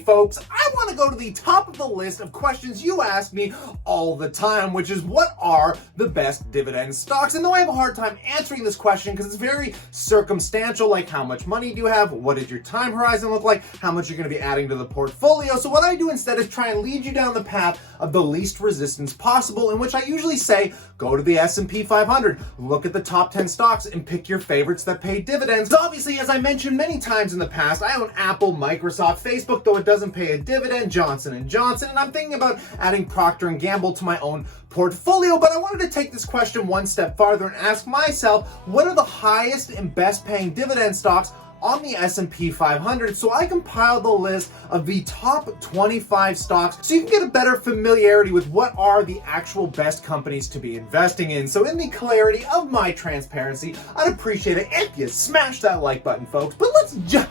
folks, I want to go to the top of the list of questions you ask me all the time, which is what are the best dividend stocks? And though I have a hard time answering this question because it's very circumstantial, like how much money do you have, what does your time horizon look like, how much you're going to be adding to the portfolio. So what I do instead is try and lead you down the path of the least resistance possible, in which I usually say, go to the S&P 500, look at the top 10 stocks and pick your favorites that pay dividends. So obviously, as I mentioned many times in the past, I own Apple, Microsoft, Facebook, though it doesn't pay a dividend, Johnson & Johnson, and I'm thinking about adding Procter & Gamble to my own portfolio. But I wanted to take this question one step farther and ask myself, what are the highest and best paying dividend stocks on the S&P 500, so I compiled the list of the top 25 stocks so you can get a better familiarity with what are the actual best companies to be investing in. So in the clarity of my transparency, I'd appreciate it if you smash that like button, folks. But let's just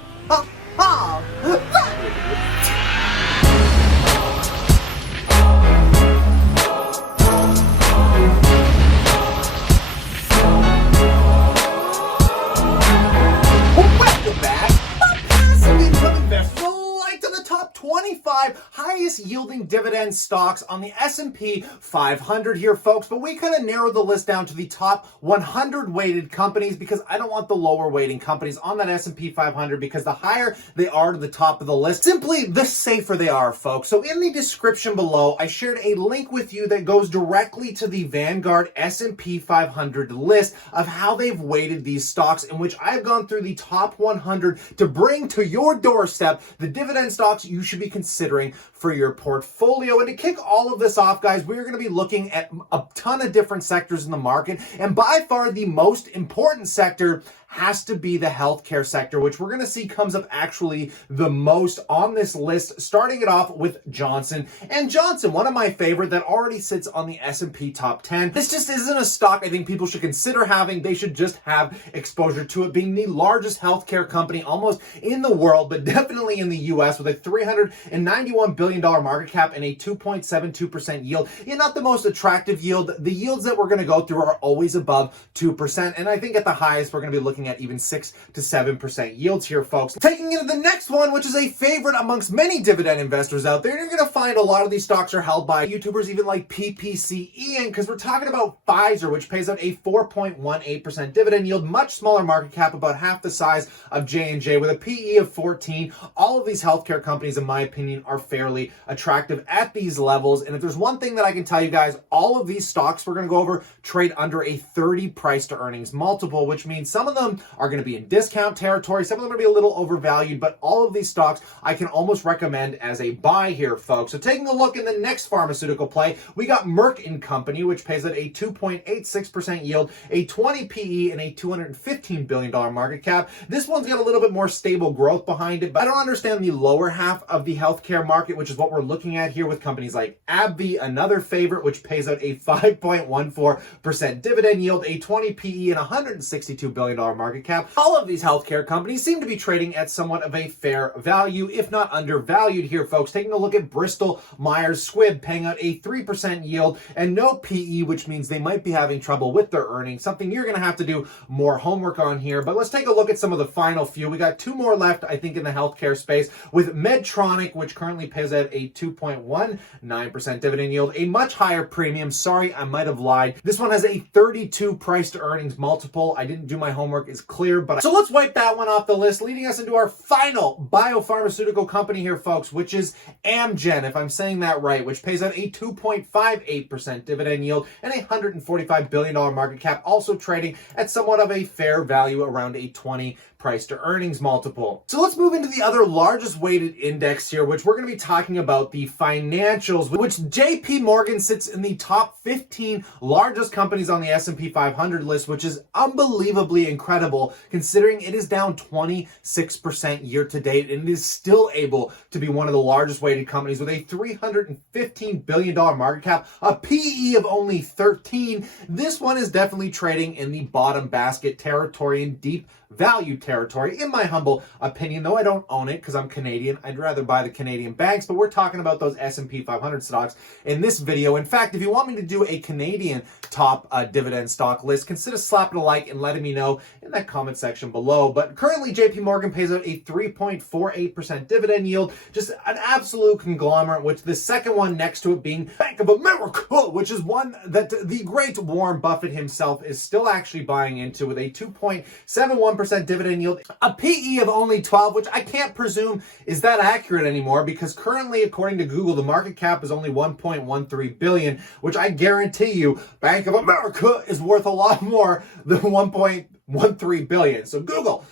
to the top 25 highest yielding dividend stocks on the S&P 500 here, folks. But we kind of narrowed the list down to the top 100 weighted companies because I don't want the lower weighting companies on that S&P 500 because the higher they are to the top of the list, simply the safer they are, folks. So in the description below, I shared a link with you that goes directly to the Vanguard S&P 500 list of how they've weighted these stocks, in which I've gone through the top 100 to bring to your doorstep the dividend stocks you should be considering for your portfolio. And to kick all of this off, guys, we're going to be looking at a ton of different sectors in the market, and by far the most important sector has to be the healthcare sector, which we're going to see comes up actually the most on this list, starting it off with Johnson & Johnson, one of my favorite that already sits on the S&P top 10. This just isn't a stock I think people should consider having. They should just have exposure to it, being the largest healthcare company almost in the world, but definitely in the US, with a $391 billion market cap and a 2.72% yield. Yeah, not the most attractive yield. The yields that we're going to go through are always above 2%, and I think at the highest we're going to be looking at even 6 to 7% yields here, folks. Taking it to the next one, which is a favorite amongst many dividend investors out there, you're going to find a lot of these stocks are held by YouTubers even like PPCE, because we're talking about Pfizer, which pays out a 4.18% dividend yield, much smaller market cap, about half the size of J&J, with a PE of 14. All of these healthcare companies, in my opinion, are fairly attractive at these levels. And if there's one thing that I can tell you guys, all of these stocks we're going to go over trade under a 30 price to earnings multiple, which means some of them are going to be in discount territory. Some of them are going to be a little overvalued, but all of these stocks I can almost recommend as a buy here, folks. So taking a look in the next pharmaceutical play, we got Merck & Company, which pays at a 2.86% yield, a 20 PE, and a $215 billion market cap. This one's got a little bit more stable growth behind it, but I don't understand the lower half of the healthcare market, which is what we're looking at here with companies like AbbVie, another favorite, which pays out a 5.14% dividend yield, a 20 PE, and $162 billion market cap. All of these healthcare companies seem to be trading at somewhat of a fair value, if not undervalued here, folks. Taking a look at Bristol Myers Squibb, paying out a 3% yield and no PE, which means they might be having trouble with their earnings, something you're going to have to do more homework on here. But let's take a look at some of the final few. We got two more left, I think, in the healthcare space, with Medtronic, which currently pays at a 2.19% dividend yield, a much higher premium. Sorry, I might have lied. This one has a 32 price to earnings multiple. I didn't do my homework, is clear, but so let's wipe that one off the list, leading us into our final biopharmaceutical company here, folks, which is Amgen, if I'm saying that right, which pays out a 2.58% dividend yield and a $145 billion market cap, also trading at somewhat of a fair value, around a 20 price to earnings multiple. So let's move into the other largest weighted index here, which we're going to be talking about the financials, which JP Morgan sits in the top 15 largest companies on the S&P 500 list, which is unbelievably incredible considering it is down 26% year to date, and it is still able to be one of the largest weighted companies with a $315 billion market cap, a PE of only 13. This one is definitely trading in the bottom basket territory in deep value territory, in my humble opinion, though I don't own it because I'm Canadian. I'd rather buy the Canadian banks, but we're talking about those S&P 500 stocks in this video. In fact, if you want me to do a Canadian top dividend stock list, consider slapping a like and letting me know in that comment section below. But currently, JP Morgan pays out a 3.48% dividend yield, just an absolute conglomerate, which the second one next to it being Bank of America, which is one that the great Warren Buffett himself is still actually buying into with a 2.71% dividend yield, a PE of only 12, which I can't presume is that accurate anymore because currently, according to Google, the market cap is only 1.13 billion, which I guarantee you Bank of America is worth a lot more than 1.13 billion. So Google,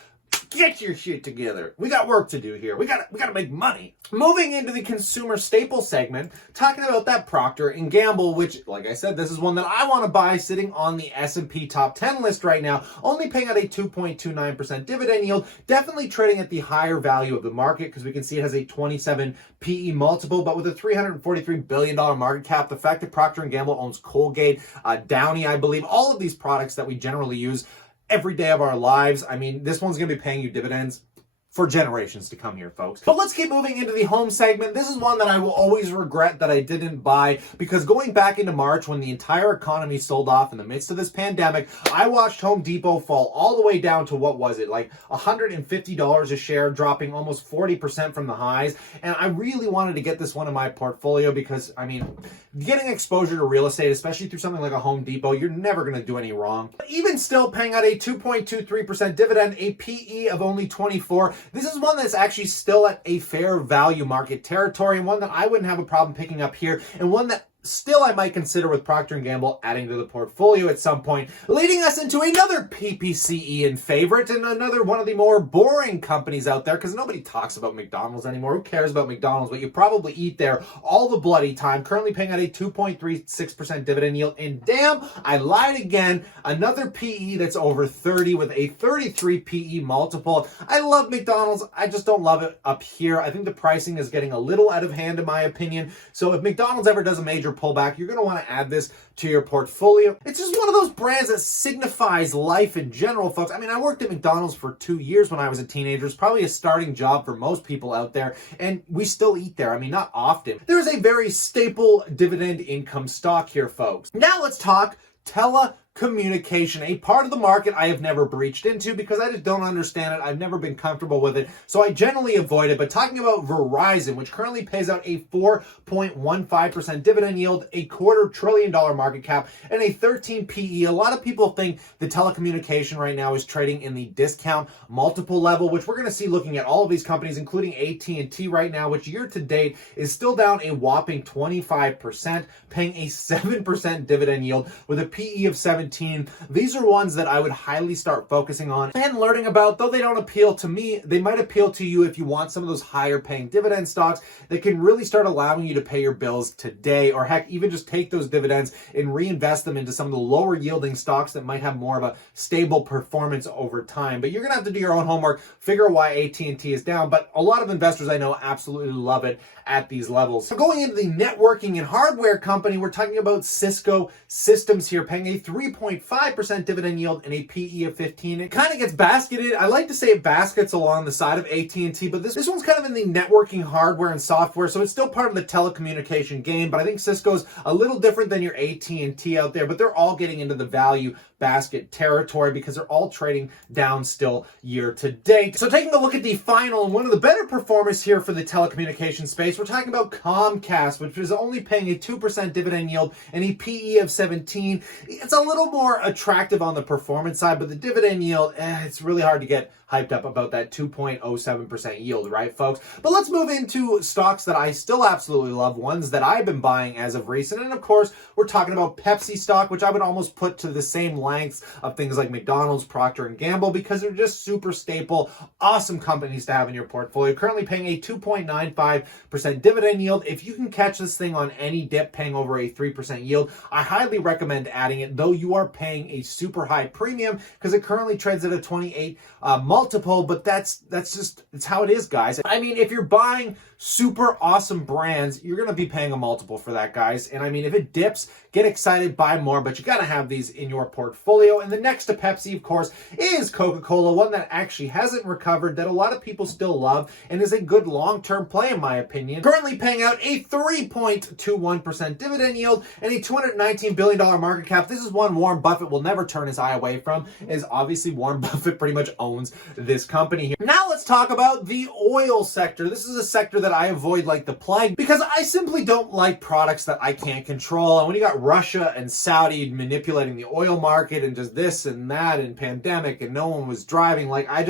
get your shit together. We got work to do here. We got to make money. Moving into the consumer staple segment, talking about that Procter & Gamble, which, like I said, this is one that I want to buy sitting on the S&P top 10 list right now, only paying out a 2.29% dividend yield, definitely trading at the higher value of the market because we can see it has a 27 PE multiple, but with a $343 billion market cap, the fact that Procter & Gamble owns Colgate, Downy, I believe, all of these products that we generally use every day of our lives. I mean, this one's going to be paying you dividends for generations to come here, folks. But let's keep moving into the home segment. This is one that I will always regret that I didn't buy because going back into March when the entire economy sold off in the midst of this pandemic, I watched Home Depot fall all the way down to what was it, like $150 a share, dropping almost 40% from the highs. And I really wanted to get this one in my portfolio because, I mean, getting exposure to real estate, especially through something like a Home Depot, you're never going to do any wrong. But even still, paying out a 2.23% dividend, a PE of only 24, this is one that's actually still at a fair value market territory and one that I wouldn't have a problem picking up here and one that still I might consider with Procter & Gamble adding to the portfolio at some point, leading us into another PPCE and favorite and another one of the more boring companies out there because nobody talks about McDonald's anymore. Who cares about McDonald's? But you probably eat there all the bloody time, currently paying out a 2.36% dividend yield. And damn, I lied again. Another PE that's over 30 with a 33 PE multiple. I love McDonald's. I just don't love it up here. I think the pricing is getting a little out of hand in my opinion. So if McDonald's ever does a major pullback, you're going to want to add this to your portfolio. It's just one of those brands that signifies life in general, folks. I mean, I worked at McDonald's for 2 years when I was a teenager. It's probably a starting job for most people out there, and we still eat there. I mean, not often. There's a very staple dividend income stock here, folks. Now let's talk telecommunication, a part of the market I have never breached into because I just don't understand it. I've never been comfortable with it, so I generally avoid it. But talking about Verizon, which currently pays out a 4.15% dividend yield, a $250 billion market cap, and a 13 PE. A lot of people think the telecommunication right now is trading in the discount multiple level, which we're going to see looking at all of these companies, including AT&T right now, which year to date is still down a whopping 25%, paying a 7% dividend yield with a PE of 17. These are ones that I would highly start focusing on and learning about. Though they don't appeal to me, they might appeal to you if you want some of those higher paying dividend stocks that can really start allowing you to pay your bills today, or heck, even just take those dividends and reinvest them into some of the lower yielding stocks that might have more of a stable performance over time. But you're gonna have to do your own homework, figure out why AT&T is down, but a lot of investors I know absolutely love it at these levels. So going into the networking and hardware company, we're talking about Cisco Systems here, paying a 3.5% dividend yield and a PE of 15. It kind of gets basketed. I like to say it baskets along the side of AT&T, but this one's kind of in the networking hardware and software, so it's still part of the telecommunication game, but I think Cisco's a little different than your AT&T out there, but they're all getting into the value basket territory because they're all trading down still year to date. So taking a look at the final and one of the better performers here for the telecommunication space, we're talking about Comcast, which is only paying a 2% dividend yield and a PE of 17. It's a little more attractive on the performance side, but the dividend yield, it's really hard to get hyped up about that 2.07% yield, right, folks? But let's move into stocks that I still absolutely love, ones that I've been buying as of recent. And of course, we're talking about Pepsi stock, which I would almost put to the same lengths of things like McDonald's, Procter & Gamble, because they're just super staple, awesome companies to have in your portfolio. Currently paying a 2.95% dividend yield. If you can catch this thing on any dip paying over a 3% yield, I highly recommend adding it, though you are paying a super high premium because it currently trades at a 28 multiple multiple, but that's just, it's how it is, guys. I mean, if you're buying super awesome brands, you're going to be paying a multiple for that, guys. And I mean, if it dips, get excited, buy more, but you got to have these in your portfolio. And the next to Pepsi, of course, is Coca-Cola, one that actually hasn't recovered, that a lot of people still love, and is a good long-term play, in my opinion. Currently paying out a 3.21% dividend yield and a $219 billion market cap. This is one Warren Buffett will never turn his eye away from, as obviously Warren Buffett pretty much owns this company here. Now let's talk about the oil sector. This is a sector that I avoid like the plague because I simply don't like products that I can't control. And when you got Russia and Saudi manipulating the oil market and just this and that and pandemic and no one was driving, like I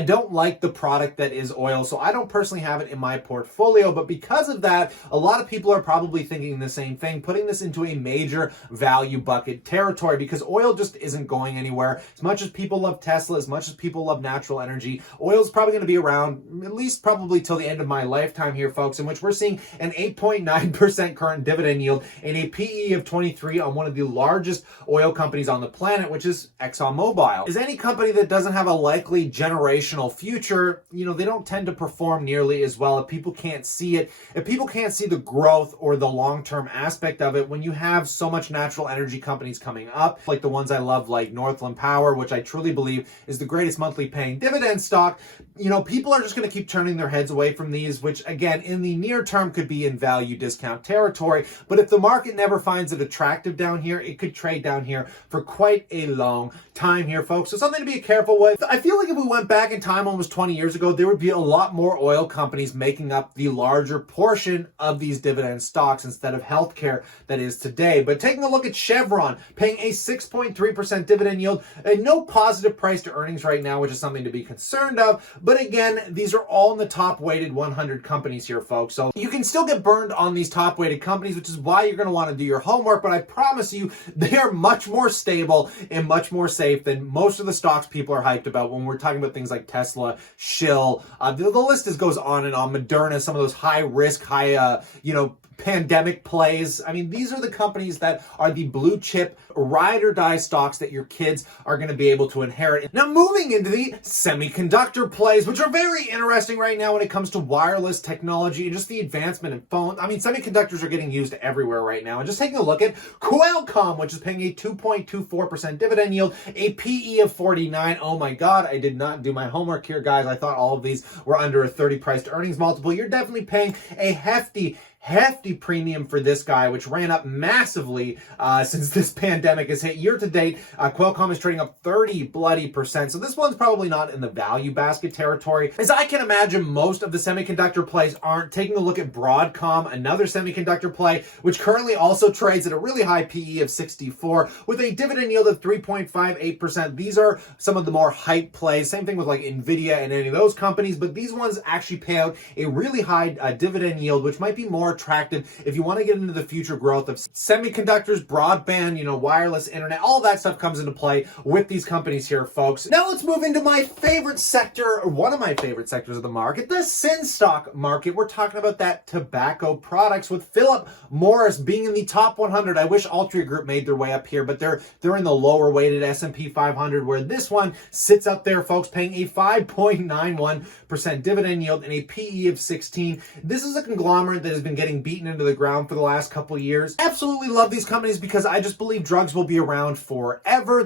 don't like the product that is oil. So I don't personally have it in my portfolio. But because of that, a lot of people are probably thinking the same thing, putting this into a major value bucket territory because oil just isn't going anywhere. As much as people love Tesla, as much as people love natural energy, oil is probably going to be around at least probably till the end of my lifetime here, folks, in which we're seeing an 8.9% current dividend yield and a PE of 23 on one of the largest oil companies on the planet, which is ExxonMobil. Is any company that doesn't have a likely generational future, they don't tend to perform nearly as well if people can't see it, if people can't see the growth or the long-term aspect of it. When you have so much natural energy companies coming up, like the ones I love, like Northland Power, which I truly believe is the greatest monthly paying dividend stock, people are just going to keep turning their heads away from these, which again, in the near term could be in value discount territory. But if the market never finds it attractive down here, it could trade down here for quite a long time here, folks. So something to be careful with. I feel like if we went back in time almost 20 years ago, there would be a lot more oil companies making up the larger portion of these dividend stocks instead of healthcare that is today. But taking a look at Chevron, paying a 6.3% dividend yield, and no positive price to earnings right now, which is something to be concerned of. But again, these are all in the top weighted 100 companies here, folks. So you can still get burned on these top weighted companies, which is why you're going to want to do your homework. But I promise you, they are much more stable and much more safe than most of the stocks people are hyped about when we're talking about things like Tesla, Shill. The list goes on and on. Moderna, some of those high risk, pandemic plays. I mean, these are the companies that are the blue chip ride or die stocks that your kids are going to be able to inherit. Now, moving into the semiconductor plays, which are very interesting right now when it comes to wireless technology and just the advancement in phones. I mean, semiconductors are getting used everywhere right now. And just taking a look at Qualcomm, which is paying a 2.24% dividend yield, a PE of 49. Oh my God, I did not do my homework here, guys. I thought all of these were under a 30 price to earnings multiple. You're definitely paying a hefty premium for this guy, which ran up massively since this pandemic has hit. Year to date, Qualcomm is trading up 30%. So this one's probably not in the value basket territory. As I can imagine, most of the semiconductor plays aren't. Taking a look at Broadcom, another semiconductor play, which currently also trades at a really high PE of 64 with a dividend yield of 3.58%. These are some of the more hype plays. Same thing with like Nvidia and any of those companies, but these ones actually pay out a really high dividend yield, which might be more attractive if you want to get into the future growth of semiconductors, broadband, wireless internet. All that stuff comes into play with these companies here, folks. Now let's move into my favorite sector, or one of my favorite sectors of the market, the sin stock market. We're talking about that tobacco products, with Philip Morris being in the top 100. I wish Altria Group made their way up here, but they're in the lower weighted S&P 500, where this one sits up there, folks, paying a 5.91% dividend yield and a PE of 16. This is a conglomerate that has been getting beaten into the ground for the last couple of years. Absolutely love these companies because I just believe drugs will be around forever.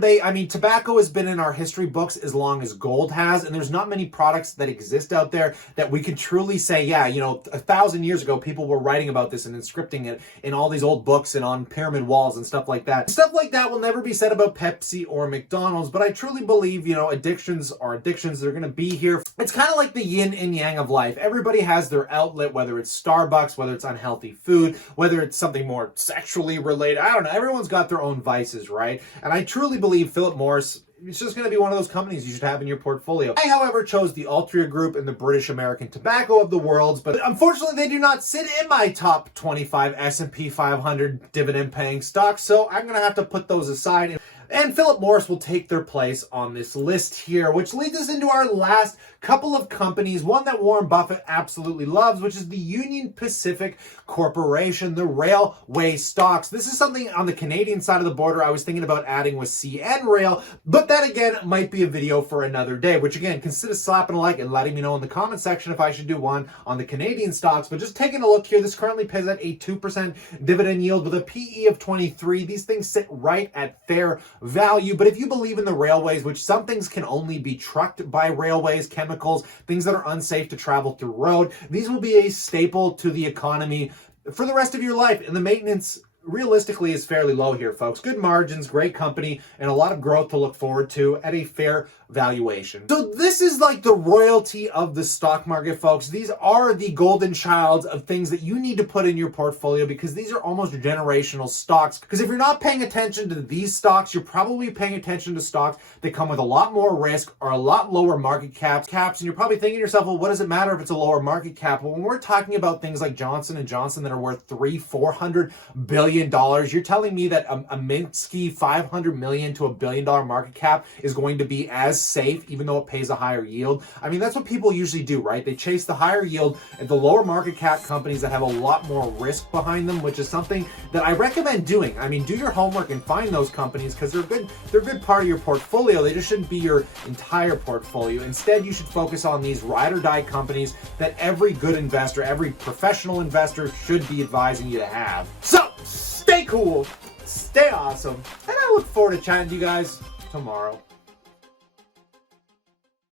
Tobacco has been in our history books as long as gold has, and there's not many products that exist out there that we can truly say, 1,000 years ago, people were writing about this and inscripting it in all these old books and on pyramid walls and stuff like that. Stuff like that will never be said about Pepsi or McDonald's, but I truly believe, addictions are addictions. They're going to be here. It's kind of like the yin and yang of life. Everybody has their outlet, whether it's Starbucks, whether it's unhealthy food, whether it's something more sexually related. I don't know. Everyone's got their own vices, right? And I truly believe Philip Morris, it's just going to be one of those companies you should have in your portfolio. I, however, chose the Altria Group and the British American Tobacco of the world, but unfortunately they do not sit in my top 25 S&P 500 dividend-paying stocks, so I'm going to have to put those aside. And Philip Morris will take their place on this list here, which leads us into our last couple of companies, one that Warren Buffett absolutely loves, which is the Union Pacific Corporation, the railway stocks. This is something on the Canadian side of the border I was thinking about adding with CN Rail, but that again might be a video for another day, which again, consider slapping a like and letting me know in the comment section if I should do one on the Canadian stocks. But just taking a look here, this currently pays at a 2% dividend yield with a PE of 23. These things sit right at fair value. But if you believe in the railways, which some things can only be trucked by railways, chemicals, things that are unsafe to travel through road, these will be a staple to the economy for the rest of your life. And the maintenance realistically is fairly low here, folks. Good margins, great company, and a lot of growth to look forward to at a fair valuation. So this is like the royalty of the stock market, folks. These are the golden childs of things that you need to put in your portfolio because these are almost generational stocks. Because if you're not paying attention to these stocks, you're probably paying attention to stocks that come with a lot more risk or a lot lower market caps, and you're probably thinking to yourself, well, what does it matter if it's a lower market cap? Well, when we're talking about things like Johnson & Johnson that are worth $400 billion, you're telling me that a Minsky $500 million to $1 billion market cap is going to be as safe, even though it pays a higher yield? I mean, that's what people usually do, right? They chase the higher yield at the lower market cap companies that have a lot more risk behind them, which is something that I recommend doing. I mean, do your homework and find those companies because they're a good part of your portfolio. They just shouldn't be your entire portfolio. Instead, you should focus on these ride or die companies that every good investor, every professional investor should be advising you to have. So, stay cool, stay awesome, and I look forward to chatting to you guys tomorrow.